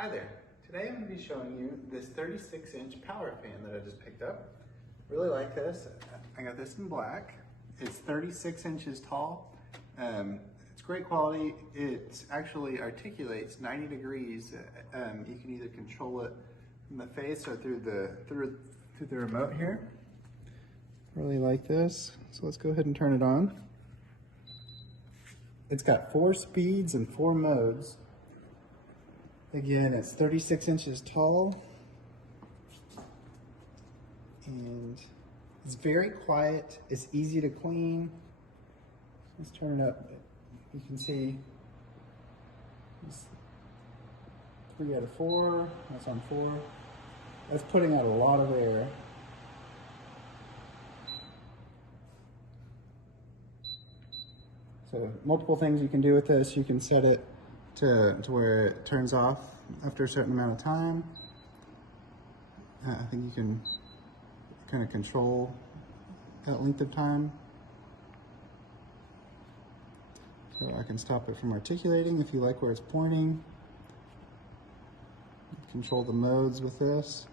Hi there. Today I'm going to be showing you this 36-inch power fan that I just picked up. Really like this. I got this in black. It's 36 inches tall. It's great quality. It actually articulates 90 degrees. You can either control it from the face or through the remote here. Really like this. So let's go ahead and turn it on. It's got 4 speeds and 4 modes. Again, it's 36 inches tall, and it's very quiet. It's easy to clean. Let's turn it up. You can see it's 3 out of 4. That's on 4. That's putting out a lot of air. So multiple things you can do with this. You can set it to where it turns off after a certain amount of time. I think you can kind of control that length of time. So I can stop it from articulating if you like where it's pointing. Control the modes with this.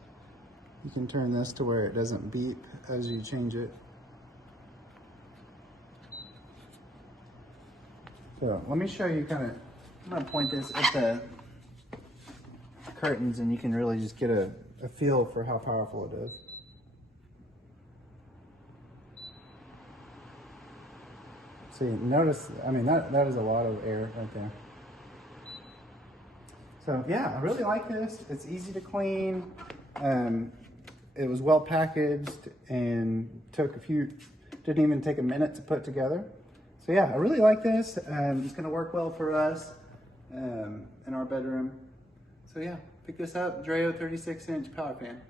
You can turn this to where it doesn't beep as you change it. So let me show you I'm going to point this at the curtains and you can really just get a feel for how powerful it is. See, notice, I mean, that is a lot of air right there. So yeah, I really like this. It's easy to clean. It was well packaged and didn't even take a minute to put together. So yeah, I really like this. It's going to work well for us in our bedroom. So yeah, pick this up, Dreo 36-inch power fan.